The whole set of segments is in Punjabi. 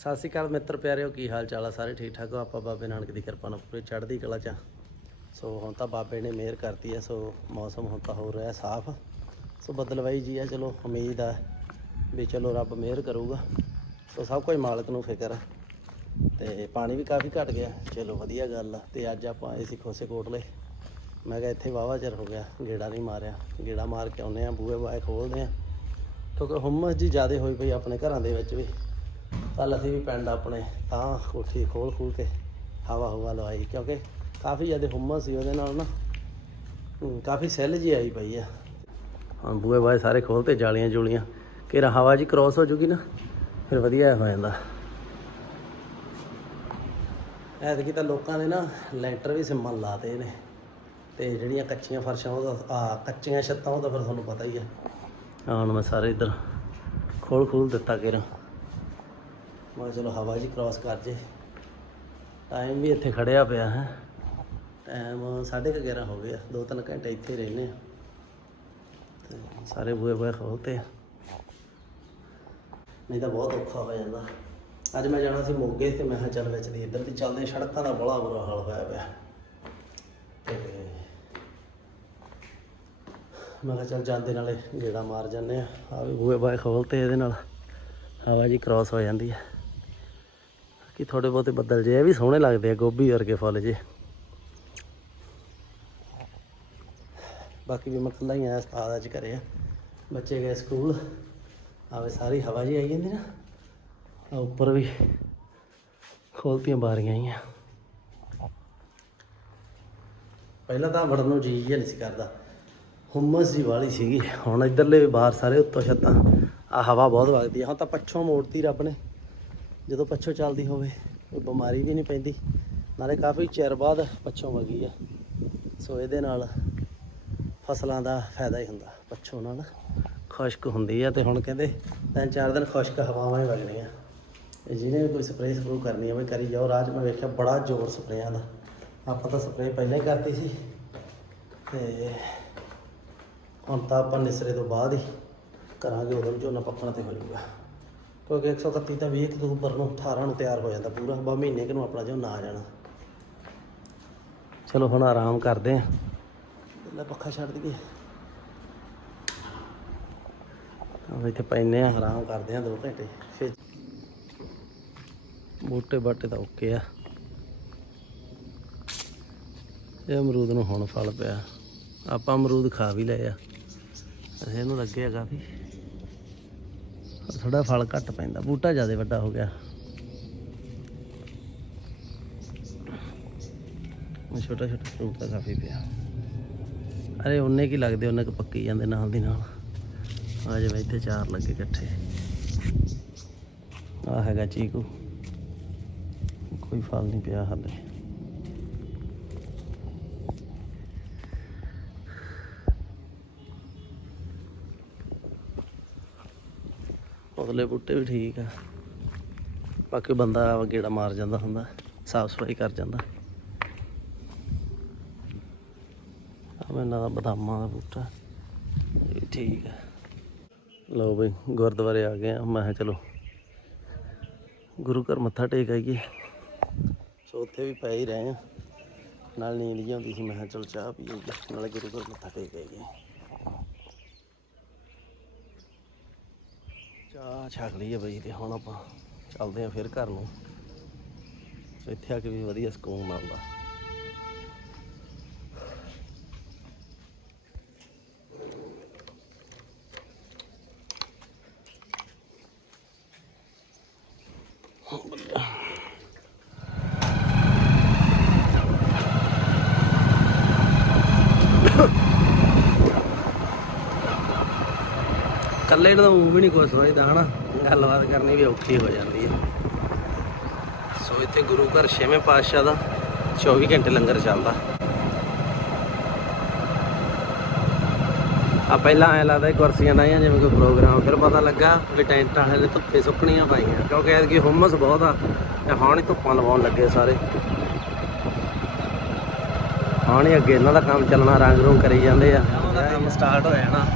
ਸਤਿ ਸ਼੍ਰੀ ਅਕਾਲ ਮਿੱਤਰ ਪਿਆਰਿਓ, ਕੀ ਹਾਲ ਚਾਲ ਆ? ਸਾਰੇ ਠੀਕ ਠਾਕ ਹੋ? ਆਪਾਂ ਬਾਬੇ ਨਾਨਕ ਦੀ ਕਿਰਪਾ ਨਾਲ ਪੂਰੇ ਚੜ੍ਹਦੀ ਕਲਾ ਚ ਆ। ਸੋ ਹੁਣ ਤਾਂ ਬਾਬੇ ਨੇ ਮਿਹਰ ਕਰਤੀ ਹੈ ਸੋ ਮੌਸਮ ਹੁਣ ਤਾਂ ਹੋ ਰਿਹਾ ਸਾਫ਼। ਸੋ ਬਦਲਵਾਈ ਜੀ ਆ, ਚਲੋ ਉਮੀਦ ਆ ਵੀ ਚਲੋ ਰੱਬ ਮਿਹਰ ਕਰੂਗਾ। ਸੋ ਸਭ ਕੁਝ ਮਾਲਕ ਨੂੰ ਫਿਕਰ ਆ। ਤੇ ਪਾਣੀ ਵੀ ਕਾਫੀ ਘਟ ਗਿਆ। ਚਲੋ ਵਧੀਆ ਗੱਲ ਆ। ਤੇ ਅੱਜ ਆਪਾਂ ਆਏ ਸੀ ਖੋਸੇ ਕੋਟਲੇ ਮੈਂ ਕਿਹਾ ਇੱਥੇ ਵਾਵਾ ਚਿਰ ਹੋ ਗਿਆ, ਗੇੜਾ ਨਹੀਂ ਮਾਰਿਆ। ਗੇੜਾ ਮਾਰ ਕੇ ਆਉਨੇ ਆ, ਬੂਹੇ ਬਾਏ ਖੋਲਦੇ ਆ। ਕਿਉਂਕਿ ਹੁਮਸ ਜੀ ਜ਼ਿਆਦਾ ਹੋਈ ਪਈ ਆਪਣੇ ਘਰਾਂ ਦੇ ਵਿੱਚ ਵੀ। ਕੱਲ ਅਸੀਂ ਵੀ ਪਿੰਡ ਆਪਣੇ, ਤਾਂ ਕੋਠੀ ਖੋਲ ਖੂਲ ਕੇ ਹਵਾ ਹਵਾ ਲਵਾਈ, ਕਿਉਂਕਿ ਕਾਫੀ ਜ਼ਿਆਦਾ ਹੁਮਸ ਸੀ ਉਹਦੇ ਨਾਲ ਨਾ। ਕਾਫੀ ਸੈੱਲ ਜੀ ਆਈ ਪਈ ਆ। ਹਾਂ, ਬੂਹੇ ਬਾਏ ਸਾਰੇ ਖੋਲਤੇ ਜਾਲੀਆਂ ਜੁਲੀਆਂ। ਕਿ ਹਵਾ ਜੀ ਕ੍ਰੋਸ ਹੋ ਜੂਗੀ ਨਾ, ਫਿਰ ਵਧੀਆ ਹੋ ਜਾਂਦਾ। ਐਤਕੀ ਤਾਂ ਲੋਕਾਂ ਨੇ ਨਾ ਲੈਂਟਰ ਵੀ ਸਿੰਮਲ ਲਾਤੇ ਨੇ, ਤੇ ਜਿਹੜੀਆਂ ਕੱਚੀਆਂ ਫਰਸ਼ਾਂ, ਉਹ ਆ ਕੱਚੀਆਂ ਛੱਤਾਂ, ਉਹ ਤਾਂ ਫਿਰ ਤੁਹਾਨੂੰ ਪਤਾ ਹੀ ਆ। ਆਹ ਹੁਣ ਮੈਂ ਸਾਰੇ ਇੱਧਰ ਖੋਲ ਖੋਲ ਦਿੱਤਾ ਕਿਰਾਂ ਮੈਂ ਕਿਹਾ ਚਲੋ ਹਵਾ ਜੀ ਕ੍ਰਾਸ ਕਰ ਜੇ। ਟਾਈਮ ਵੀ ਇੱਥੇ ਖੜਿਆ ਪਿਆ ਹੈ। ਟਾਈਮ 11:30 ਹੋ ਗਿਆ ਦੋ ਤਿੰਨ ਘੰਟੇ ਇੱਥੇ ਰਹਿੰਦੇ ਆ। ਤੇ ਸਾਰੇ ਬੂਹੇ ਬੂਹੇ ਖੋਲਤੇ ਆ। ਨਹੀਂ ਤਾਂ ਬਹੁਤ ਔਖਾ ਹੋ ਜਾਂਦਾ। ਅੱਜ ਮੈਂ ਜਾਣਾ ਸੀ ਮੋਗੇ ਤੇ ਮੈਂ ਕਿਹਾ ਚੱਲ ਵਿੱਚ ਦੀ ਇੱਧਰ ਦੀ ਚੱਲਦੇ ਸੜਕਾਂ ਦਾ ਬੜਾ ਬੁਰਾ ਹਾਲ ਹੋਇਆ ਪਿਆ। ਤੇ ਮੈਂ ਕਿਹਾ ਚੱਲ ਜਾਂਦੇ ਨਾਲੇ ਗੇੜਾ ਮਾਰ ਜਾਂਦੇ ਆ। ਆ ਵੀ ਬੂਹੇ ਬਾਏ ਖੋਲਤੇ ਇਹਦੇ ਨਾਲ। ਹਵਾ ਜੀ ਕ੍ਰਾਸ ਹੋ ਜਾਂਦੀ ਹੈ ਕਿ ਥੋੜੇ ਬਹੁਤੇ ਬੱਦਲ ਜੇ ਇਹ ਵੀ ਸੋਹਣੇ ਲੱਗਦੇ ਆ, ਗੋਭੀ ਵਰਗੇ ਫੁੱਲ ਜੇ ਬਾਕੀ ਵੀ ਮੈਂ ਇਕੱਲਾ ਹੀ ਆਇਆ ਉਸਤਾਦ ਅੱਜ ਘਰੇ ਆ। ਬੱਚੇ ਗਏ ਸਕੂਲ। ਆਵੇ, ਸਾਰੀ ਹਵਾ ਜੀ ਆਈ ਜਾਂਦੀ ਨਾ। ਆ ਉੱਪਰ ਵੀ ਖੋਲਤੀਆਂ ਬਾਰੀਆਂ ਆਈਆਂ। ਪਹਿਲਾਂ ਤਾਂ ਵੜਨ ਨੂੰ ਜੀ ਜਿਹਾ ਨਹੀਂ ਸੀ ਕਰਦਾ। ਹੁਮਸ ਜੀ ਵਾਲੀ ਸੀਗੀ। ਹੁਣ ਇਧਰਲੇ ਵੀ ਬਾਹਰ ਸਾਰੇ ਉੱਤੋਂ ਛੱਤਾਂ। ਆ ਹਵਾ ਬਹੁਤ ਵਗਦੀ ਆ। ਹੁਣ ਤਾਂ ਪੱਛੋਂ ਮੋੜਤੀ ਰੱਬ ਨੇ। ਜਦੋਂ ਪੱਛੋਂ ਚੱਲਦੀ ਹੋਵੇ, ਕੋਈ ਬਿਮਾਰੀ ਵੀ ਨਹੀਂ ਪੈਂਦੀ। ਨਾਲੇ ਕਾਫੀ ਚਿਰ ਬਾਅਦ ਪੱਛੋਂ ਵਗੀ ਆ। ਸੋ ਇਹਦੇ ਨਾਲ ਫਸਲਾਂ ਦਾ ਫਾਇਦਾ ਹੀ ਹੁੰਦਾ। ਪੱਛੋਂ ਨਾਲ ਖੁਸ਼ਕ ਹੁੰਦੀ ਆ ਤੇ ਹੁਣ ਕਹਿੰਦੇ ਤਿੰਨ ਚਾਰ ਦਿਨ ਖੁਸ਼ਕ ਹਵਾਵਾਂ ਹੀ ਵਗਣੀਆਂ ਇਹ ਜਿਹਨੇ ਵੀ ਕੋਈ ਸਪਰੇਅ ਸਪਰੂ ਕਰਨੀ ਆ ਬਈ ਕਰੀ ਜਾਓ। ਰਾਜ ਮੈਂ ਵੇਖਿਆ ਬੜਾ ਜ਼ੋਰ ਸਪਰੇਆਂ ਦਾ ਆਪਾਂ ਤਾਂ ਸਪਰੇਅ ਪਹਿਲਾਂ ਹੀ ਕਰਤੀ ਸੀ। ਤੇ ਹੁਣ ਤਾਂ ਆਪਾਂ ਨਿਸਰੇ ਤੋਂ ਬਾਅਦ ਹੀ ਕਰਾਂਗੇ, ਉਦੋਂ ਝੋਨਾ ਪੱਕਣ ਤੇ ਹੋ ਜਾਊਗਾ। ਕਿਉਂਕਿ 131 ਤਾਂ 20 ਅਕਤੂਬਰ ਨੂੰ 18 ਨੂੰ ਤਿਆਰ ਹੋ ਜਾਂਦਾ ਪੂਰਾ, ਬਾ ਮਹੀਨੇ ਕੁ ਨੂੰ ਆਪਣਾ ਝੋਨਾ ਆ ਜਾਣਾ। ਚਲੋ ਹੁਣ ਆਰਾਮ ਕਰਦੇ ਆਂ। ਲੈ ਪੱਖਾ ਛੱਡ ਦਈਏ। ਆ ਇੱਥੇ ਪੈਨੇ ਆ, ਆਰਾਮ ਕਰਦੇ ਆ 2 ਘੰਟੇ। ਫਿਰ ਬੂਟੇ ਬਾਟੇ ਤਾਂ ਓਕੇ ਆ। ਇਹ ਅਮਰੂਦ ਨੂੰ ਹੁਣ ਫਲ ਪਿਆ। ਆਪਾਂ ਅਮਰੂਦ ਖਾ ਵੀ ਲਏ ਆ। ਅਸੀਂ ਇਹਨੂੰ ਲੱਗੇ ਆ ਕਾਫੀ। ਥੋੜਾ ਫਲ ਘੱਟ ਪੈਂਦਾ, ਬੂਟਾ ਜ਼ਿਆਦਾ ਵੱਡਾ ਹੋ ਗਿਆ। ਛੋਟਾ ਛੋਟਾ ਫਰੂਟ ਤਾਂ ਕਾਫੀ ਪਿਆ। ਅਰੇ ਉਹਨੇ ਕੀ ਲੱਗਦੇ, ਉਹਨੇ ਕਿ ਪੱਕੀ ਜਾਂਦੇ ਨਾਲ ਦੀ ਨਾਲ। ਆ ਜਾਵੇ ਇੱਥੇ ਚਾਰ ਲੱਗੇ ਇਕੱਠੇ। ਆ ਹੈਗਾ ਚੀਕੂ। ਕੋਈ ਫਲ ਨਹੀਂ ਪਿਆ ਹਾਲੇ ਉਧਰਲੇ ਬੂਟੇ ਵੀ ਠੀਕ ਆ। ਬਾਕੀ ਬੰਦਾ ਗੇੜਾ ਮਾਰ ਜਾਂਦਾ ਹੁੰਦਾ, ਸਾਫ਼ ਸਫ਼ਾਈ ਕਰ ਜਾਂਦਾ। ਆ ਮੈਂ ਦਾ ਬਦਾਮਾਂ ਦਾ ਬੂਟਾ, ਇਹ ਵੀ ਠੀਕ ਆ। ਲਓ ਬਈ, ਗੁਰਦੁਆਰੇ ਆ ਗਏ ਆ, ਮੈਂ ਕਿਹਾ ਚਲੋ ਗੁਰੂ ਘਰ ਮੱਥਾ ਟੇਕ ਆਈਏ। ਸੋ ਉੱਥੇ ਵੀ ਪੈ ਹੀ ਰਹੇ ਆ। ਨਾਲ ਨੀਂਦ ਜਿਹੀ ਆਉਂਦੀ ਸੀ, ਮੈਂ ਕਿਹਾ ਚਲ ਚਾਹ ਪੀਈਏ ਨਾਲੇ ਗੁਰੂ ਘਰ ਮੱਥਾ ਟੇਕ ਆਈਏ। ਚਾਹ ਛਕ ਹੈ ਬਈ ਤੇ ਹੁਣ ਆਪਾਂ ਚੱਲਦੇ ਆਂ ਫਿਰ ਘਰ ਨੂੰ। ਇੱਥੇ ਆ ਕੇ ਵੀ ਵਧੀਆ ਸਕੂਨ ਮਿਲਦਾ। ਕੱਲੇ ਨੂੰ ਤਾਂ ਊਂ ਵੀ ਨਹੀਂ ਕੁਛ ਸੋਚਦਾ, ਹਨਾ? ਗੱਲਬਾਤ ਕਰਨੀ ਵੀ ਔਖੀ ਹੋ ਜਾਂਦੀ ਹੈ। ਸੋ ਇੱਥੇ ਗੁਰੂ ਘਰ ਛੇਵੇਂ ਪਾਤਸ਼ਾਹ ਦਾ 24 ਘੰਟੇ ਲੰਗਰ ਚੱਲਦਾ। ਆ ਪਹਿਲਾਂ ਐ ਲੱਗਦਾ ਕੁਰਸੀਆਂ ਲਾਈਆਂ, ਜਿਵੇਂ ਕੋਈ ਪ੍ਰੋਗਰਾਮ, ਫਿਰ ਪਤਾ ਲੱਗਾ ਵੀ ਟੈਂਟ ਵਾਲੇ ਨੇ ਧੁੱਪੇ ਸੁੱਕਣੀਆਂ ਪਾਈਆਂ, ਕਿਉਂਕਿ ਐਤਕੀ ਹੁਮਸ ਬਹੁਤ ਆ, ਤੇ ਹੁਣ ਹੀ ਧੁੱਪਾਂ ਲਵਾਉਣ ਲੱਗੇ ਸਾਰੇ। ਹੁਣ ਅੱਗੇ ਇਹਨਾਂ ਦਾ ਕੰਮ ਚੱਲਣਾ ਰੰਗ ਰੂੰਗ ਕਰੀ ਜਾਂਦੇ ਆ। ਉਹਦਾ ਕੰਮ ਸਟਾਰਟ ਹੋ ਜਾਣਾ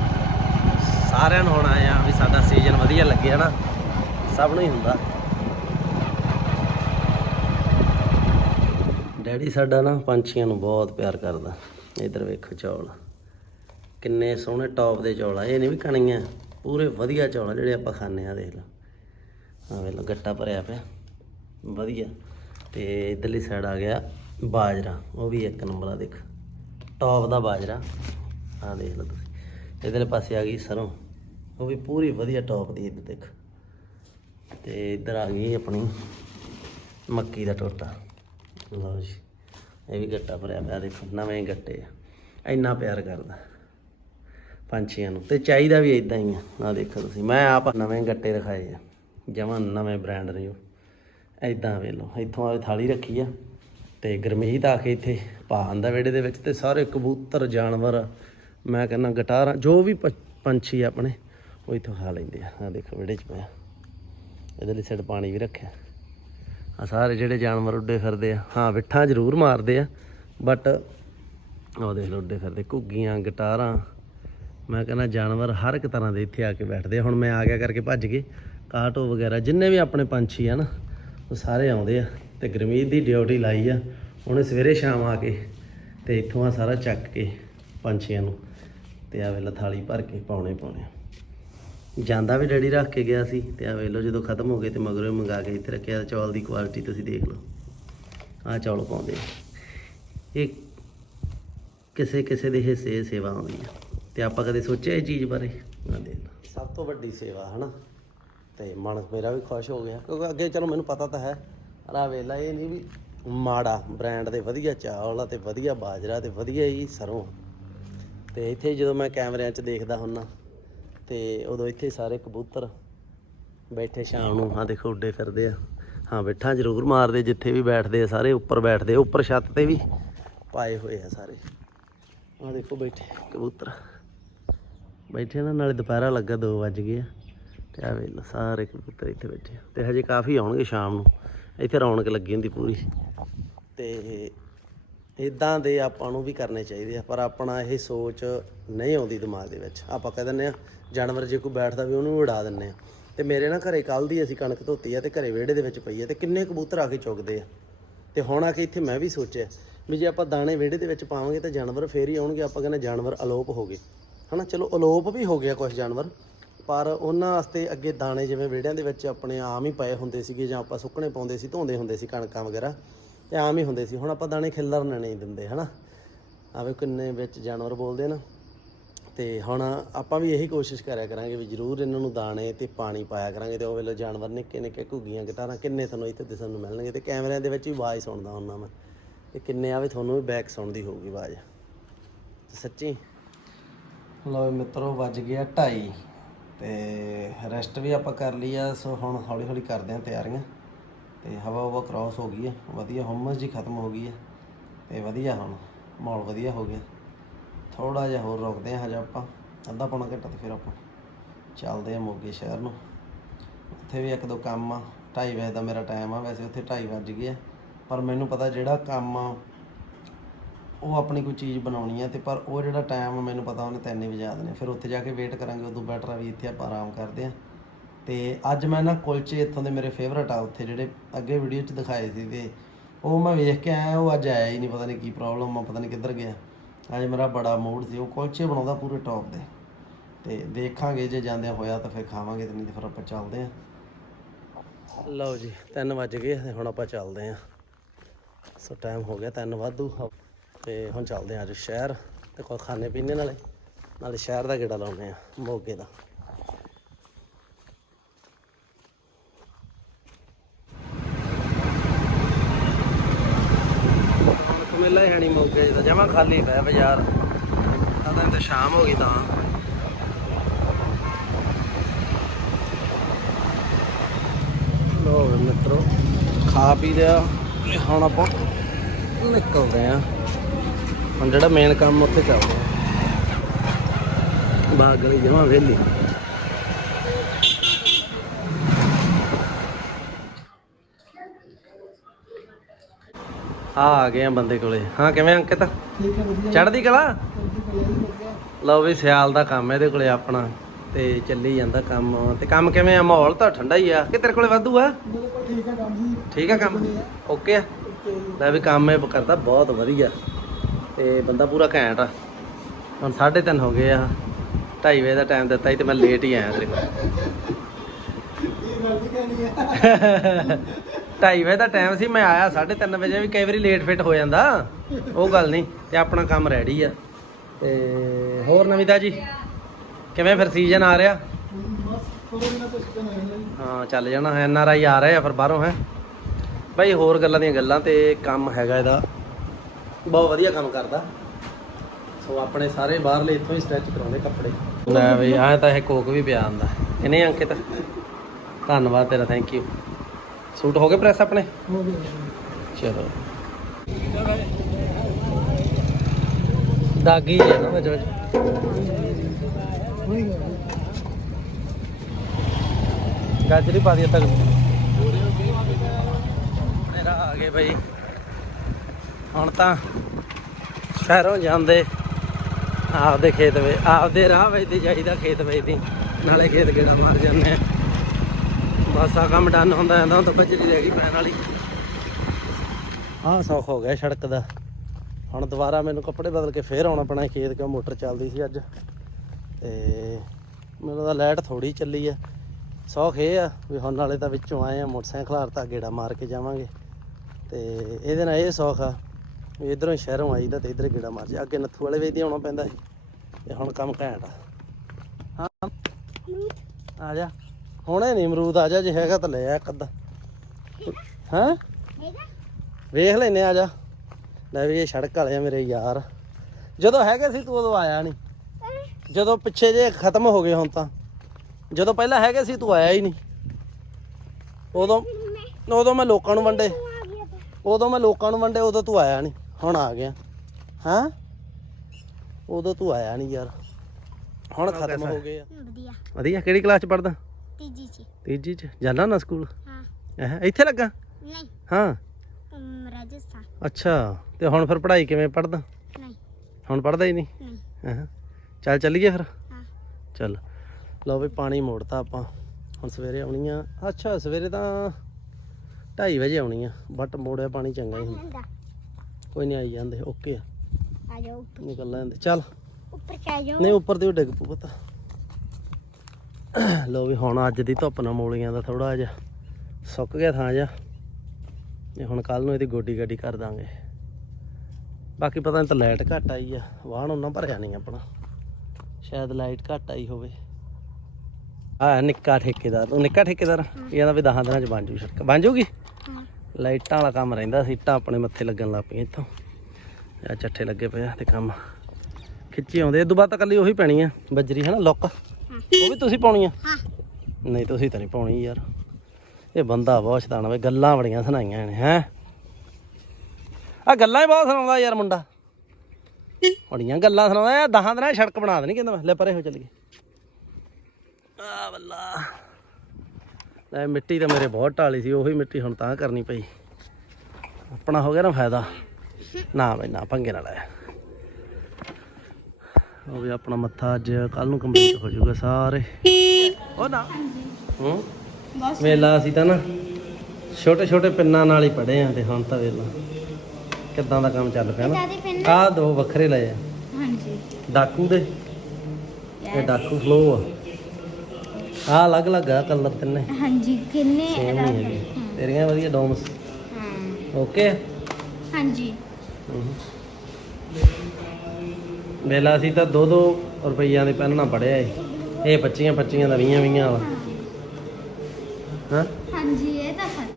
ਸਾਰਿਆਂ ਨੂੰ ਹੋਣਾ ਆ ਵੀ ਸਾਡਾ ਸੀਜ਼ਨ ਵਧੀਆ ਲੱਗੇ, ਹਨਾ? ਸਭ ਨੂੰ ਹੀ ਹੁੰਦਾ। ਡੈਡੀ ਸਾਡਾ ਨਾ ਪੰਛੀਆਂ ਨੂੰ ਬਹੁਤ ਪਿਆਰ ਕਰਦਾ, ਇਧਰ ਵੇਖੋ ਚੌਲ। ਕਿੰਨੇ ਸੋਹਣੇ ਟੌਪ ਦੇ ਚੌਲ ਆ, ਇਹ ਨਹੀਂ ਵੀ ਕਣੀਆਂ, ਪੂਰੇ ਵਧੀਆ ਚੌਲ ਆ ਜਿਹੜੇ ਆਪਾਂ ਖਾਂਦੇ ਆ, ਦੇਖ ਲਓ। ਆ ਵੇਖ ਲਓ, ਗੱਟਾ ਭਰਿਆ ਪਿਆ, ਵਧੀਆ। ਤੇ ਇਧਰਲੀ ਸਾਈਡ ਆ ਗਿਆ ਬਾਜਰਾ, ਉਹ ਵੀ ਇੱਕ ਨੰਬਰ ਆ, ਦੇਖ। ਟੌਪ ਦਾ ਬਾਜਰਾ ਆ ਦੇਖ ਲਓ ਤੁਸੀਂ। ਇਧਰਲੇ ਪਾਸੇ ਆ ਗਈ ਸਰੋਂ। ਉਹ ਵੀ ਪੂਰੀ ਵਧੀਆ ਟੌਪ ਦੀ ਇੱਧਰ ਦੇਖ। ਤੇ ਇੱਧਰ ਆ ਗਈ ਆਪਣੀ ਮੱਕੀ ਦਾ ਟੋਟਾ। ਲਓ ਜੀ, ਇਹ ਵੀ ਗੱਟਾ ਭਰਿਆ ਪਿਆ, ਦੇਖੋ ਨਵੇਂ ਗੱਟੇ ਆ। ਇੰਨਾ ਪਿਆਰ ਕਰਦਾ ਪੰਛੀਆਂ ਨੂੰ। ਤੇ ਚਾਹੀਦਾ ਵੀ ਇਦਾਂ ਹੀ ਆ। ਆ ਦੇਖੋ ਤੁਸੀਂ, ਮੈਂ ਆਪ ਨਵੇਂ ਗੱਟੇ ਰਖਾਏ ਆ। ਜਮਾਂ ਨਵੇਂ ਬ੍ਰਾਂਡ ਦੇ ਉਹ। ਐਦਾਂ ਵੇਖ ਲਓ, ਇੱਥੋਂ ਆ ਥਾਲੀ ਰੱਖੀ ਆ ਤੇ ਗਰਮੀਤ ਆ ਕੇ ਇੱਥੇ ਪਾ ਆਂਦਾ ਵਿਹੜੇ ਦੇ ਵਿੱਚ ਤੇ ਸਾਰੇ ਕਬੂਤਰ, ਜਾਨਵਰ ਮੈਂ ਕਹਿੰਦਾ, ਗਟਾਰਾਂ, ਜੋ ਵੀ ਪੰਛੀ ਆਪਣੇ ਉਹ ਇੱਥੋਂ ਖਾ ਲੈਂਦੇ ਆ। ਆ ਦੇਖੋ ਵਿਹੜੇ 'ਚ ਪਿਆ। ਇਹਦੇ ਲਈ ਸਿਰ ਪਾਣੀ ਵੀ ਰੱਖਿਆ। ਆ ਸਾਰੇ ਜਿਹੜੇ ਜਾਨਵਰ ਉੱਡੇ ਫਿਰਦੇ ਆ। ਹਾਂ, ਵਿੱਠਾਂ ਜ਼ਰੂਰ ਮਾਰਦੇ ਆ ਬਟ ਉਹ ਦੇਖ ਲਓ ਉੱਡੇ ਫਿਰਦੇ। ਘੁੱਗੀਆਂ, ਗਟਾਰਾਂ। ਮੈਂ ਕਹਿੰਦਾ ਜਾਨਵਰ ਹਰ ਇੱਕ ਤਰ੍ਹਾਂ ਦੇ ਇੱਥੇ ਆ ਕੇ ਬੈਠਦੇ ਆ। ਹੁਣ ਮੈਂ ਆ ਗਿਆ ਕਰਕੇ ਭੱਜ ਗਏ। ਕਾਟੋ ਵਗੈਰਾ, ਜਿੰਨੇ ਵੀ ਆਪਣੇ ਪੰਛੀ ਆ ਨਾ, ਉਹ ਸਾਰੇ ਆਉਂਦੇ ਆ। ਤੇ ਗਰਮੀਤ ਦੀ ਡਿਊਟੀ ਲਾਈ ਆ। ਉਹਨੇ ਸਵੇਰੇ ਸ਼ਾਮ ਆ ਕੇ ਤੇ ਇੱਥੋਂ ਆ ਸਾਰਾ ਚੱਕ ਕੇ ਪੰਛੀਆਂ ਨੂੰ। ਤੇ ਆ ਵੇਲਾ ਥਾਲੀ ਭਰ ਕੇ ਪਾਉਣੇ ਪਾਉਣੇ ਜਾਂਦਾ ਵੀ ਡੈਡੀ ਰੱਖ ਕੇ ਗਿਆ ਸੀ ਤੇ ਆ ਵੇਖ ਲਓ ਜਦੋਂ ਖਤਮ ਹੋ ਗਏ ਤੇ ਮਗਰੋਂ ਹੀ ਮੰਗਾ ਕੇ ਇੱਥੇ ਰੱਖਿਆ ਚੌਲ ਦੀ ਕੁਆਲਿਟੀ ਤੁਸੀਂ ਦੇਖ ਲਓ। ਆ ਚੌਲ ਪਾਉਂਦੇ ਇਹ ਕਿਸੇ ਕਿਸੇ ਦੇ ਹਿੱਸੇ ਸੇਵਾ ਆਉਂਦੀ ਆ। ਤੇ ਆਪਾਂ ਕਦੇ ਸੋਚਿਆ ਇਹ ਚੀਜ਼ ਬਾਰੇ? ਨਾ ਦੇਖ ਸਭ ਤੋਂ ਵੱਡੀ ਸੇਵਾ, ਹਨਾ? ਤੇ ਮਨ ਮੇਰਾ ਵੀ ਖੁਸ਼ ਹੋ ਗਿਆ। ਕਿਉਂਕਿ ਅੱਗੇ ਚਲੋ ਮੈਨੂੰ ਪਤਾ ਤਾਂ ਹੈ। ਰਾ ਵੇਲਾ ਇਹ ਨਹੀਂ ਵੀ ਮਾੜਾ ਬ੍ਰਾਂਡ ਦੇ ਵਧੀਆ ਚਾਵਲ ਆ ਤੇ ਵਧੀਆ ਬਾਜਰਾ ਤੇ ਵਧੀਆ ਹੀ ਸਰੋਂ ਤੇ ਇੱਥੇ ਜਦੋਂ ਮੈਂ ਕੈਮਰਿਆਂ 'ਚ ਦੇਖਦਾ ਹੁੰਨਾ ਤੇ ਉਦੋਂ ਇੱਥੇ ਸਾਰੇ ਕਬੂਤਰ ਬੈਠੇ ਸ਼ਾਮ ਨੂੰ। ਹਾਂ ਦੇਖੋ ਉੱਡੇ ਫਿਰਦੇ ਆ। ਹਾਂ, ਬੈਠਾ ਜ਼ਰੂਰ ਮਾਰਦੇ, ਜਿੱਥੇ ਵੀ ਬੈਠਦੇ ਆ ਸਾਰੇ, ਉੱਪਰ ਬੈਠਦੇ ਉੱਪਰ ਛੱਤ ਤੇ ਵੀ ਪਾਏ ਹੋਏ ਆ ਸਾਰੇ। ਆ ਦੇਖੋ ਬੈਠੇ ਕਬੂਤਰ। ਬੈਠੇ ਨਾ, ਨਾਲੇ ਦੁਪਹਿਰਾ ਲੱਗਾ 2 ਵੱਜ ਗਏ ਆ। ਤੇ ਆ ਵੇਖ ਲਓ, ਸਾਰੇ ਕਬੂਤਰ ਇੱਥੇ ਬੈਠੇ ਆ। ਤੇ ਹਜੇ ਕਾਫੀ ਆਉਣਗੇ ਸ਼ਾਮ ਨੂੰ। ਇੱਥੇ ਰੌਣਕ ਲੱਗੀ ਹੁੰਦੀ ਪੂਰੀ। ਤੇ ਇਦਾਂ ਦੇ ਆਪਾਂ ਨੂੰ ਵੀ ਕਰਨੇ ਚਾਹੀਦੇ ਆ, ਪਰ ਆਪਣਾ ਇਹ ਸੋਚ ਨਹੀਂ ਆਉਂਦੀ ਦਿਮਾਗ ਦੇ ਵਿੱਚ। ਆਪਾਂ ਕਹਿ ਦਿੰਦੇ ਆ, ਜਾਨਵਰ ਜੇ ਕੋਈ ਬੈਠਦਾ ਵੀ ਉਹਨੂੰ ਵੀ ਉਡਾ ਦਿੰਦੇ ਆ। ਤੇ ਮੇਰੇ ਨਾ ਘਰੇ ਕੱਲ ਦੀ ਅਸੀਂ ਕਣਕ ਧੋਤੀ ਆ ਤੇ ਘਰੇ ਵਿਹੜੇ ਦੇ ਵਿੱਚ ਪਈ ਆ ਤੇ ਕਿੰਨੇ ਕਬੂਤਰ ਆ ਕੇ ਚੁਗਦੇ ਆ। ਤੇ ਹੁਣ ਆ ਕੇ ਇੱਥੇ ਮੈਂ ਵੀ ਸੋਚਿਆ ਵੀ ਜੇ ਆਪਾਂ ਦਾਣੇ ਵਿਹੜੇ ਦੇ ਵਿੱਚ ਪਾਵਾਂਗੇ ਤਾਂ ਜਾਨਵਰ ਫੇਰ ਹੀ ਆਉਣਗੇ, ਆਪਾਂ ਕਹਿੰਦੇ ਜਾਨਵਰ ਅਲੋਪ ਹੋ ਗਏ। ਹਨਾ, ਚਲੋ ਅਲੋਪ ਵੀ ਹੋ ਗਿਆ ਕੁਝ ਜਾਨਵਰ, ਪਰ ਉਹਨਾਂ ਵਾਸਤੇ ਅੱਗੇ ਦਾਣੇ ਜਿਵੇਂ ਵਿਹੜਿਆਂ ਦੇ ਵਿੱਚ ਆਪਣੇ ਆਮ ਹੀ ਪਏ ਹੁੰਦੇ ਸੀਗੇ ਜਾਂ ਆਪਾਂ ਸੁੱਕਣੇ ਪਾਉਂਦੇ ਸੀ, ਧੋਂਦੇ ਹੁੰਦੇ ਸੀ ਕਣਕਾਂ ਵਗੈਰਾ ਤੇ ਆਮ ਹੀ ਹੁੰਦੇ ਸੀ। ਹੁਣ ਆਪਾਂ ਦਾਣੇ ਖਿੱਲਰਨ ਨਹੀਂ ਦਿੰਦੇ, ਹਨਾ? ਆਵੇ ਕਿੰਨੇ ਵਿੱਚ ਜਾਨਵਰ ਬੋਲਦੇ ਨਾ। ਤੇ ਹੁਣ ਆਪਾਂ ਵੀ ਇਹੀ ਕੋਸ਼ਿਸ਼ ਕਰਿਆ ਕਰਾਂਗੇ ਵੀ ਜ਼ਰੂਰ ਇਹਨਾਂ ਨੂੰ ਦਾਣੇ ਤੇ ਪਾਣੀ ਪਾਇਆ ਕਰਾਂਗੇ ਤੇ ਉਹ ਵੇਲੇ ਜਾਨਵਰ ਨਿੱਕੇ ਨਿੱਕੇ ਘੁੱਗੀਆਂ ਗਿਟਾਰਾਂ ਕਿੰਨੇ ਤੁਹਾਨੂੰ ਇੱਥੇ ਦਿਸਣ ਨੂੰ ਮਿਲਣਗੇ ਤੇ ਕੈਮਰਿਆਂ ਦੇ ਵਿੱਚ ਵੀ ਆਵਾਜ਼ ਸੁਣਦਾ ਹੁੰਦਾ ਮੈਂ। ਤੇ ਕਿੰਨੇ ਆਵੇ ਤੁਹਾਨੂੰ ਵੀ ਬੈਕ ਸੁਣਦੀ ਹੋਊਗੀ ਆਵਾਜ਼। ਤੇ ਸੱਚੀ? ਲਓ ਮਿੱਤਰੋ, ਵੱਜ ਗਿਆ 2:30 ਤੇ ਰੈਸਟ ਵੀ ਆਪਾਂ ਕਰ ਲਈ ਆ, ਸੋ ਹੁਣ ਹੌਲੀ ਹੌਲੀ ਕਰਦੇ ਆ ਤਿਆਰੀਆਂ। ਤੇ ਹਵਾ ਹਵਾ ਕ੍ਰਾਸ ਹੋ ਗਈ ਹੈ ਵਧੀਆ ਹਮਸ ਜੀ ਖਤਮ ਹੋ ਗਈ ਹੈ ਤੇ ਵਧੀਆ ਹੁਣ ਮਾਹੌਲ ਵਧੀਆ ਹੋ ਗਿਆ। ਥੋੜਾ ਜਿਹਾ ਹੋਰ ਰੁਕਦੇ ਹਾਂ ਹਜੇ ਆਪਾਂ। ਅੱਧਾ ਪੌਣਾ ਘੰਟਾ ਤੇ ਫਿਰ ਆਪਾਂ ਚੱਲਦੇ ਹਾਂ ਮੋਗੇ ਸ਼ਹਿਰ ਨੂੰ। ਉੱਥੇ ਵੀ ਇੱਕ ਦੋ ਕੰਮ ਆ। 2:30 ਵਜੇ ਦਾ ਮੇਰਾ ਟਾਈਮ ਆ। ਵੈਸੇ ਉੱਥੇ 2:30 ਵੱਜ ਗਏ ਆ। ਪਰ ਮੈਨੂੰ ਪਤਾ ਜਿਹੜਾ ਕੰਮ ਆ, ਉਹ ਆਪਣੀ ਕੋਈ ਚੀਜ਼ ਬਣਾਉਣੀ ਆ ਤੇ ਪਰ ਉਹ ਜਿਹੜਾ ਟਾਈਮ ਮੈਨੂੰ ਪਤਾ ਉਹਨੇ ਤਿੰਨ ਵਜੇ ਆ ਦੇਣੇ ਫਿਰ ਉੱਥੇ ਜਾ ਕੇ ਵੇਟ ਕਰਾਂਗੇ। ਉਦੋਂ ਬੈਟਰ ਆ ਵੀ ਇੱਥੇ ਆਪਾਂ ਆਰਾਮ ਕਰਦੇ ਆ ਤੇ ਅੱਜ ਮੈਂ ਨਾ ਕੁਲਚੇ ਇੱਥੋਂ ਦੇ ਮੇਰੇ ਫੇਵਰਟ ਆ ਉੱਥੇ, ਜਿਹੜੇ ਅੱਗੇ ਵੀਡੀਓ 'ਚ ਦਿਖਾਏ ਸੀ ਤੇ ਉਹ ਮੈਂ ਵੇਖ ਕੇ ਆਇਆ, ਉਹ ਅੱਜ ਆਇਆ ਹੀ ਨਹੀਂ, ਪਤਾ ਨਹੀਂ ਕੀ ਪ੍ਰੋਬਲਮ ਆ, ਪਤਾ ਨਹੀਂ ਕਿੱਧਰ ਗਿਆ। ਅੱਜ ਮੇਰਾ ਬੜਾ ਮੂਡ ਸੀ, ਉਹ ਕੁਲਚੇ ਬਣਾਉਂਦਾ ਪੂਰੇ ਟੌਪ ਦੇ ਤੇ ਦੇਖਾਂਗੇ, ਜੇ ਜਾਂਦੇ ਹੋਇਆ ਤਾਂ ਫਿਰ ਖਾਵਾਂਗੇ, ਤੇ ਨਹੀਂ ਤੇ ਫਿਰ ਆਪਾਂ ਚੱਲਦੇ ਆ ਲਓ ਜੀ 3 ਵੱਜ ਗਏ ਤੇ ਹੁਣ ਆਪਾਂ ਚੱਲਦੇ ਆ ਸੋ ਟਾਈਮ ਹੋ ਗਿਆ 3 ਵਾਧੂ, ਤੇ ਹੁਣ ਚੱਲਦੇ ਆ ਅੱਜ ਸ਼ਹਿਰ, ਤੇ ਕੋਈ ਖਾਣੇ ਪੀਣੇ ਨਾਲੇ ਨਾਲੇ ਸ਼ਹਿਰ ਦਾ ਗੇੜਾ ਲਾਉਨੇ ਆ ਮੋਗੇ ਦਾ ਮੇਲਾ ਹੈ ਨਹੀਂ ਮੋਗੇ ਦਾ ਜਮਾ ਖਾਲੀ ਪਿਆ ਬਾਜ਼ਾਰ। ਤਾਂ ਤਾਂ ਸ਼ਾਮ ਹੋ ਗਈ ਤਾਂ। ਲੋ ਮਿੱਤਰੋ, ਖਾ ਪੀ ਲਿਆ। ਹੁਣ ਆਪਾਂ ਨਿਕਲ ਗਏ ਆ। ਹੁਣ ਜਿਹੜਾ ਮੇਨ ਕੰਮ ਉੱਥੇ ਚੱਲਦੇ। ਆ ਬਾਗ ਗਲੀ ਜਮਾ ਵੇਲੀ ਆ ਆ ਗਏ ਆ ਬੰਦੇ ਕੋਲੇ। ਹਾਂ ਕਿਵੇਂ ਅੰਕਿਤ? ਠੀਕ ਹੈ ਵਧੀਆ। ਚੜ੍ਹਦੀ ਕਲਾ? ਲਓ ਵੀ ਸਿਆਲ ਦਾ ਕੰਮ ਇਹਦੇ ਕੋਲੇ ਆਪਣਾ ਤੇ ਚੱਲੀ ਜਾਂਦਾ ਕੰਮ। ਤੇ ਕੰਮ ਕਿਵੇਂ ਆ? ਮਾਹੌਲ ਤਾਂ ਠੰਡਾ ਹੀ ਆ। ਕਿ ਤੇਰੇ ਕੋਲੇ ਵਾਧੂ ਆ? ਮੇਰੇ ਕੋਲ ਠੀਕ ਹੈ ਕੰਮ ਜੀ। ਠੀਕ ਆ ਕੰਮ? ਓਕੇ ਆ। ਲੈ ਵੀ ਕੰਮ ਇਹ ਕਰਦਾ ਬਹੁਤ ਵਧੀਆ। ਤੇ ਬੰਦਾ ਪੂਰਾ ਘੈਂਟ ਆ। ਹੁਣ 3:30 ਹੋ ਗਏ ਆ। 2:30 ਵਜੇ ਦਾ ਟਾਈਮ ਦਿੱਤਾ ਸੀ ਤੇ ਮੈਂ ਲੇਟ ਹੀ ਆਇਆ ਤੇਰੇ ਕੋਲ। ਢਾਈ ਵਜੇ ਦਾ ਟਾਈਮ ਸੀ, ਮੈਂ ਆਇਆ 3:30 ਵਜੇ ਵੀ ਕਈ ਵਾਰੀ ਲੇਟ ਫਿਟ ਹੋ ਜਾਂਦਾ। ਉਹ ਗੱਲ ਨਹੀਂ, ਤੇ ਆਪਣਾ ਕੰਮ ਰੈਡੀ ਆ। ਤੇ ਹੋਰ ਨਵੀਤਾ ਜੀ, ਕਿਵੇਂ ਫਿਰ ਸੀਜ਼ਨ ਆ ਰਿਹਾ? ਹਾਂ, ਚੱਲ ਜਾਣਾ ਐਨ ਆਰ ਆਈ ਆ ਰਹੇ ਆ ਫਿਰ ਬਾਹਰੋਂ, ਹੈ। ਭਾਈ ਹੋਰ ਗੱਲਾਂ ਦੀਆਂ ਗੱਲਾਂ ਤੇ ਕੰਮ ਹੈਗਾ ਇਹਦਾ। ਬਹੁਤ ਵਧੀਆ ਕੰਮ ਕਰਦਾ। ਸੋ ਆਪਣੇ ਸਾਰੇ ਬਾਹਰਲੇ ਇੱਥੋਂ ਹੀ ਸਟਿਚ ਕਰਾਉਂਦੇ ਕੱਪੜੇ। ਲੈ ਬਈ, ਆਹ ਤਾਂ ਇਹ ਕੋਕ ਵੀ ਪਿਆ ਆਂਦਾ ਇਹਨੇ ਅੰਕਿਤ, ਧੰਨਵਾਦ ਤੇਰਾ ਥੈਂਕ ਯੂ ਸੂਟ ਹੋ ਗਏ ਪ੍ਰੈਸ ਆਪਣੇ? ਹੋ ਚਲੋ। ਦਾਗੀ ਹੈ ਨਾ ਵਿੱਚ ਵਿੱਚ। ਗਾਜਰੀ ਪਾ ਦਿਆ ਤੱਕ ਮੇਰਾ ਆ ਗਏ ਭਾਈ ਹੁਣ ਤਾਂ ਸ਼ਹਿਰੋਂ ਜਾਂਦੇ ਆਪਦੇ ਖੇਤ ਵੇ ਆਪਦੇ ਰਾਹ ਵੇਚਦੀ ਜਾਈਦਾ ਖੇਤ ਵੇਚਦੀ ਨਾਲੇ ਖੇਤ ਗੇੜਾ ਮਾਰ ਜਾਂਦੇ ਆ। ਬਸ ਆ ਕੰਮ ਡਨ ਹੁੰਦਾ ਜਾਂਦਾ, ਹੁਣ ਤਾਂ ਬਜਰੀ ਰਹਿ ਗਈ ਪੈਣ ਵਾਲੀ। ਆਹ ਸੌਖ ਹੋ ਗਿਆ ਸੜਕ ਦਾ। ਹੁਣ ਦੁਬਾਰਾ ਮੈਨੂੰ ਕੱਪੜੇ ਬਦਲ ਕੇ ਫੇਰ ਆਉਣਾ ਪੈਣਾ ਖੇਤ, ਕਿਉਂ ਮੋਟਰ ਚੱਲਦੀ ਸੀ ਅੱਜ। ਤੇ ਮੈਨੂੰ ਤਾਂ ਲਾਈਟ ਥੋੜੀ ਚੱਲੀ ਆ। ਸੌਖ ਇਹ ਆ ਵੀ ਹੁਣ ਨਾਲੇ ਤਾਂ ਵਿੱਚੋਂ ਆਏ ਆ, ਮੋਟਰਸਾਈਕਲ ਹਾਰਤਾ ਗੇੜਾ ਮਾਰ ਕੇ ਜਾਵਾਂਗੇ। ਤੇ ਇਹਦੇ ਨਾਲ ਇਹ ਸੌਖ ਆ ਵੀ ਇਧਰੋਂ ਸ਼ਹਿਰੋਂ ਆਈਦਾ ਤੇ ਇਧਰ ਗੇੜਾ ਮਾਰ ਜਾ। ਅੱਗੇ ਨੱਥੂ ਵਾਲੇ ਵੇਦੀ ਆਉਣਾ ਪੈਂਦਾ ਸੀ। ਤੇ ਹੁਣ ਕੰਮ ਘੈਂਟ ਆ। ਹਾਂ। ਆ ਜਾ। ਹੁਣੇ ਨਹੀਂ ਅਮਰੂਦ ਆ ਜਾ ਜੇ ਹੈਗਾ ਤਾਂ ਲੈ ਆ ਇੱਕ ਅੱਧਾ। ਹਾਂ? ਵੇਖ ਲੈਨੇ ਆ ਜਾ। ਲੈ ਵੀ ਇਹ ਸੜਕ ਵਾਲੇ ਆ ਮੇਰੇ ਯਾਰ। ਜਦੋਂ ਹੈਗੇ ਸੀ ਤੂੰ ਉਦੋਂ ਆਇਆ ਨਹੀਂ ਜਦੋਂ ਪਿੱਛੇ ਜੇ ਖਤਮ ਹੋ ਗਏ ਹੁਣ ਤਾਂ। ਜਦੋਂ ਪਹਿਲਾਂ ਹੈਗੇ ਸੀ ਤੂੰ ਆਇਆ ਹੀ ਨਹੀਂ ਉਦੋਂ ਉਦੋਂ ਮੈਂ ਲੋਕਾਂ ਨੂੰ ਵੰਡੇ। ਉਦੋਂ ਮੈਂ ਲੋਕਾਂ ਨੂੰ ਵੰਡੇ ਉਦੋਂ ਤੂੰ ਆਇਆ ਨਹੀਂ ਹੁਣ ਆ ਗਿਆ। ਹਾਂ? ਉਦੋਂ ਤੂੰ ਆਇਆ ਨਹੀਂ ਯਾਰ। ਹੁਣ ਖਤਮ ਹੋ ਗਏ ਆ। ਵਧੀਆ। ਵਧੀਆ ਕਿਹੜੀ ਕਲਾਸ ਚ ਪੜਦਾ ਤੀਜੀ ਸੀ ਤੀਜੀ ਚ? ਜਾਣਾ ਨਾ ਸਕੂਲ? ਹਾਂ। ਐਹ ਇੱਥੇ ਲੱਗਾ? ਨਹੀਂ। ਹਾਂ। ਅਮ, ਰਾਜਸਥਾਨ। ਅੱਛਾ ਤੇ ਹੁਣ ਫਿਰ ਪੜ੍ਹਾਈ ਕਿਵੇਂ ਪੜਦਾ ਨਹੀਂ। ਹੁਣ ਪੜਦਾ ਹੀ ਨਹੀਂ? ਨਹੀਂ। ਹਾਂ? ਚੱਲ ਚੱਲੀਏ ਫਿਰ? ਹਾਂ। ਚੱਲ। ਲਓ ਵੀ ਪਾਣੀ ਮੋੜਤਾ ਆਪਾਂ। ਹੁਣ ਸਵੇਰੇ ਆਉਣੀ ਆ। ਅੱਛਾ ਸਵੇਰੇ ਤਾਂ 2:30 ਵਜੇ ਆਉਣੀ ਆ। ਬਟ ਮੋੜਿਆ ਪਾਣੀ ਚੰਗਾ ਹੀ ਹੁੰਦਾ। ਹੁੰਦਾ ਕੋਈ ਨਹੀਂ ਆਈ ਜਾਂਦੇ ਓਕੇ ਆ। ਆ ਜਾਓ ਨਿਕਲ ਲੈਂਦੇ। ਚੱਲ। ਉੱਪਰ ਚਾ ਜਾਓ। ਨਹੀਂ ਉੱਪਰ ਦੀ ਉਹ ਡਿੱਗ ਪੂ ਪਤਾ। ਲਓ ਵੀ ਹੁਣ ਅੱਜ ਦੀ ਧੁੱਪ ਨਾਲ ਮੂਲੀਆਂ ਦਾ ਥੋੜਾ ਜਿਹਾ ਸੁੱਕ ਗਿਆ ਥਾਂ ਜਾ ਤੇ ਹੁਣ ਕੱਲ ਨੂੰ ਇਹਦੀ ਗੋਡੀ ਗਾਡੀ ਕਰ ਦਾਂਗੇ। ਬਾਕੀ ਪਤਾ ਨਹੀਂ ਤਾਂ ਲਾਈਟ ਘੱਟ ਆਈ ਆ। ਵਾਹਣ ਉਹਨਾਂ ਭਰਿਆ ਨਹੀਂ ਆਪਣਾ। ਸ਼ਾਇਦ ਲਾਈਟ ਘੱਟ ਆਈ ਹੋਵੇ। ਆ ਨਿੱਕਾ ਠੇਕੇਦਾਰ, ਉਹ ਨਿੱਕਾ ਠੇਕੇਦਾਰ? ਇਹਦਾ ਵੀ 10 ਦਿਨਾਂ ਚ ਬਣ ਜੂ ਸੜਕ। ਬਣ ਜੂਗੀ? ਲਾਈਟਾਂ ਵਾਲਾ ਕੰਮ ਰਹਿੰਦਾ, ਸੀਟਾਂ ਆਪਣੇ ਮੱਥੇ ਲੱਗਣ ਲੱਗ ਪਈਆਂ ਇੱਥੋਂ। ਆ ਚੱਠੇ ਲੱਗੇ ਪਏ ਆ ਤੇ ਕੰਮ। ਖਿੱਚੀ ਆਉਂਦੇ, ਇਹ ਤੋਂ ਬਾਅਦ ਤਾਂ ਕੱਲੀ ਉਹੀ ਪੈਣੀ ਆ। ਬਜਰੀ ਹੈ ਨਾ, ਲੁੱਕ। ਉਹ ਵੀ ਤੁਸੀਂ ਪਾਉਣੀ ਆ ਹਾਂ। ਨਹੀਂ ਤੁਸੀਂ ਤਾਂ ਨਹੀਂ ਪਾਉਣੀ ਯਾਰ। ਇਹ ਬੰਦਾ ਬਹੁਤ ਸ਼ੈਤਾਨ ਵੇ ਗੱਲਾਂ ਬੜੀਆਂ ਸੁਣਾਈਆਂ ਇਹਨੇ ਹੈ? ਆ ਗੱਲਾਂ ਹੀ ਬਹੁਤ ਸੁਣਾਉਂਦਾ ਯਾਰ ਮੁੰਡਾ। ਬੜੀਆਂ ਗੱਲਾਂ ਸੁਣਾਉਂਦਾ ਯਾਰ ਦਹਾਂ ਦਿਨਾਂ ਸੜਕ ਬਣਾ ਦੇਣੀ ਕਹਿੰਦਾ ਮੈਂ। ਲੈ ਪਰੇ ਹੋ ਚੱਲੀਏ। ਆ ਬੱਲਾ। ਲੈ ਮਿੱਟੀ ਤਾਂ ਮੇਰੇ ਬਹੁਤ ਢਾਲੀ ਸੀ ਉਹੀ ਮਿੱਟੀ ਹੁਣ ਤਾਂ ਕਰਨੀ ਪਈ। ਆਪਣਾ ਹੋ ਗਿਆ ਨਾ ਫਾਇਦਾ। ਨਾ ਬਈ ਨਾ ਪੰਗੇ ਨਾ ਲੈ ਉਹ ਵੀ ਆਪਣਾ ਮੱਥਾ ਅੱਜ ਕੱਲ ਨੂੰ ਕੰਪਲੀਟ ਹੋ ਜਾਊਗਾ ਸਾਰੇ। ਉਹ ਨਾ। ਹੂੰ? ਬਸ। ਵੇਲਾ ਅਸੀਂ ਤਾਂ ਨਾ ਛੋਟੇ ਛੋਟੇ ਪਿੰਨਾਂ ਨਾਲ ਹੀ ਪੜੇ ਆ ਤੇ ਹੁਣ ਤਾਂ ਵੇਲਾ ਕਿੱਦਾਂ ਦਾ ਕੰਮ ਚੱਲ ਪਿਆ ਨਾ। ਆਹ ਦੋ ਵੱਖਰੇ ਲਏ ਆ। ਹਾਂਜੀ। ਡਾਕੂ ਦੇ ਇਹ ਡਾਕੂ ਫਲੋ ਆ। ਆਹ ਅਲੱਗ ਅਲੱਗ ਆ ਕਲਰ ਤਿੰਨੇ। ਹਾਂਜੀ ਕਿੰਨੇ ਤੇਰੀਆਂ ਵਧੀਆ ਡੋਮਸ। ਹਾਂ। ਓਕੇ ਹਾਂਜੀ। ਵੇਲਾ ਅਸੀਂ ਤਾਂ 2-2 ਰੁਪਈਆਂ ਦੇ ਪੈਨ ਨਾਲ ਪੜਿਆ ਏ। ਇਹ 25 25 ਦਾ 20 20 ਵਾਲਾ। ਹਾਂ?